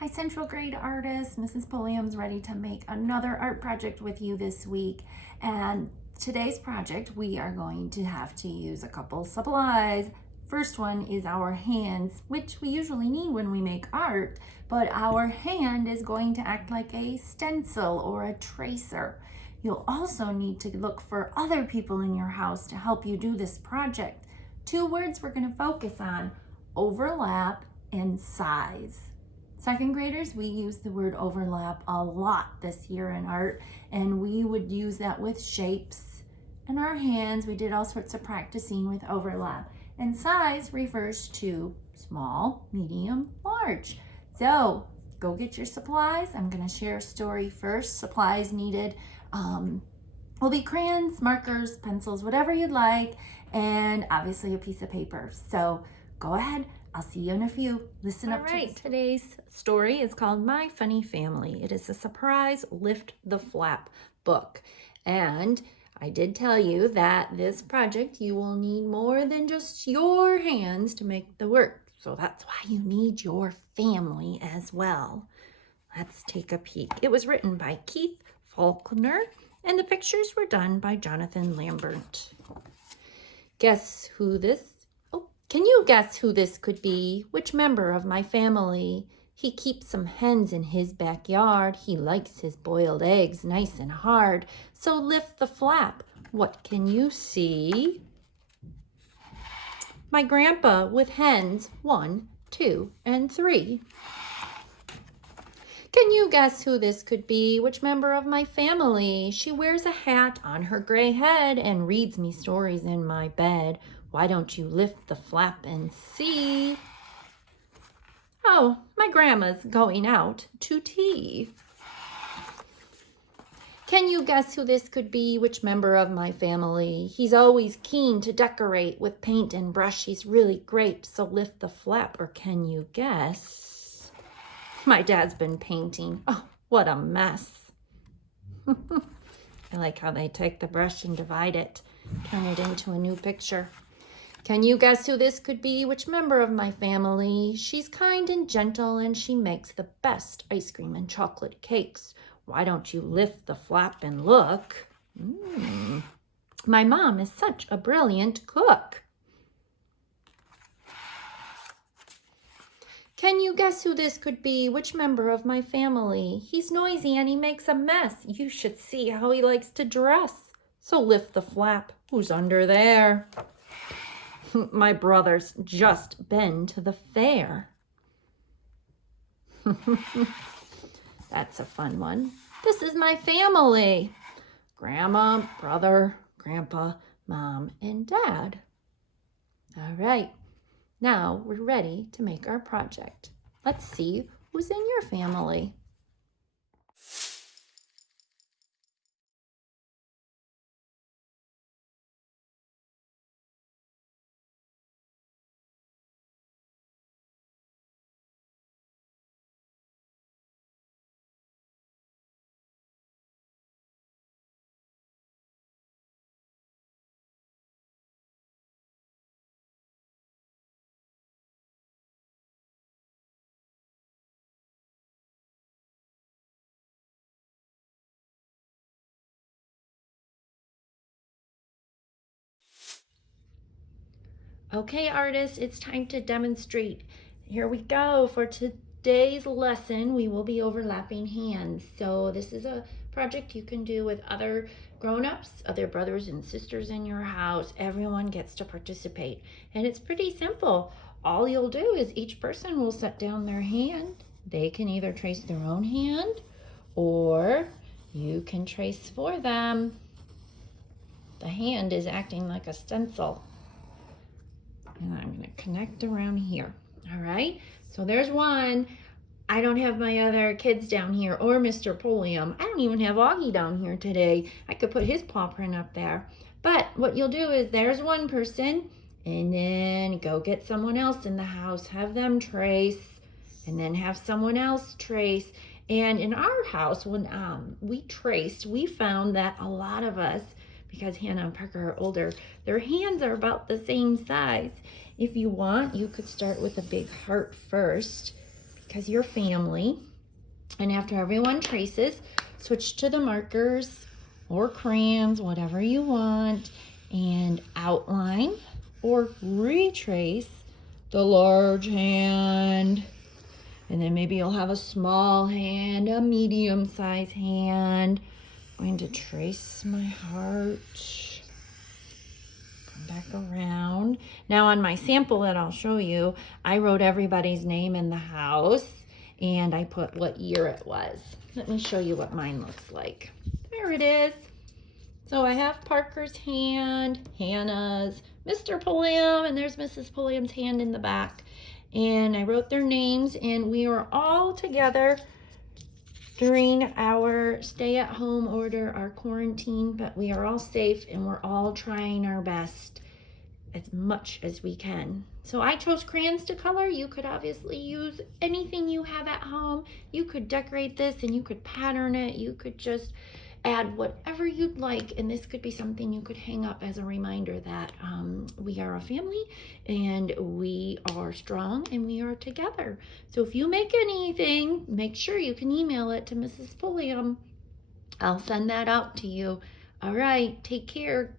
Hi, Central Grade artists. Mrs. Pulliam's ready to make another art project with you this week. And today's project, we are going to have to use a couple supplies. First one is our hands, which we usually need when we make art, but our hand is going to act like a stencil or a tracer. You'll also need to look for other people in your house to help you do this project. Two words we're going to focus on: overlap and size. Second graders, we use the word overlap a lot this year in art, and we would use that with shapes and our hands. We did all sorts of practicing with overlap. And size refers to small, medium, large. So go get your supplies. I'm going to share a story first. Supplies needed will be crayons, markers, pencils, whatever you'd like, and obviously a piece of paper. So go ahead. I'll see you in a few. Listen up. All right, today's story is called My Funny Family. It is a surprise Lift the Flap book. And I did tell you that this project, you will need more than just your hands to make the work. So that's why you need your family as well. Let's take a peek. It was written by Keith Faulkner, and the pictures were done by Jonathan Lambert. Can you guess who this could be? Which member of my family? He keeps some hens in his backyard. He likes his boiled eggs nice and hard. So lift the flap. What can you see? My grandpa with hens, 1, 2, and 3. Can you guess who this could be? Which member of my family? She wears a hat on her gray head and reads me stories in my bed. Why don't you lift the flap and see? Oh, my grandma's going out to tea. Can you guess who this could be? Which member of my family? He's always keen to decorate with paint and brush. He's really great, so lift the flap. Or can you guess? My dad's been painting. Oh, what a mess. I like how they take the brush and divide it, turn it into a new picture. Can you guess who this could be? Which member of my family? She's kind and gentle, and she makes the best ice cream and chocolate cakes. Why don't you lift the flap and look? My mom is such a brilliant cook. Can you guess who this could be? Which member of my family? He's noisy and he makes a mess. You should see how he likes to dress. So lift the flap. Who's under there? My brother's just been to the fair. That's a fun one. This is my family. Grandma, brother, grandpa, mom, and dad. All right, now we're ready to make our project. Let's see who's in your family. Okay, artists, it's time to demonstrate. Here we go. For today's lesson, we will be overlapping hands. So this is a project you can do with other grown-ups, other brothers and sisters in your house. Everyone gets to participate. And it's pretty simple. All you'll do is each person will set down their hand. They can either trace their own hand or you can trace for them. The hand is acting like a stencil. And I'm going to connect around here. All right, so there's one. I don't have my other kids down here or Mr. Pulliam. I don't even have Augie down here today. I could put his paw print up there. But what you'll do is there's one person, and then go get someone else in the house, have them trace, and then have someone else trace. And in our house, when we traced, we found that a lot of us, because Hannah and Parker are older, their hands are about the same size. If you want, you could start with a big heart first, because you're family. And after everyone traces, switch to the markers or crayons, whatever you want, and outline or retrace the large hand. And then maybe you'll have a small hand, a medium-sized hand. I'm going to trace my heart. Come back around. Now on my sample that I'll show you, I wrote everybody's name in the house and I put what year it was. Let me show you what mine looks like. There it is. So I have Parker's hand, Hannah's, Mr. Pulliam, and there's Mrs. Pulliam's hand in the back. And I wrote their names, and we were all together during our stay-at-home order, our quarantine, but we are all safe and we're all trying our best as much as we can. So I chose crayons to color. You could obviously use anything you have at home. You could decorate this and you could pattern it. You could just add whatever you'd like, and this could be something you could hang up as a reminder that we are a family and we are strong and we are together. So if you make anything, make sure you can email it to Mrs. Pulliam. I'll send that out to you. All right, take care.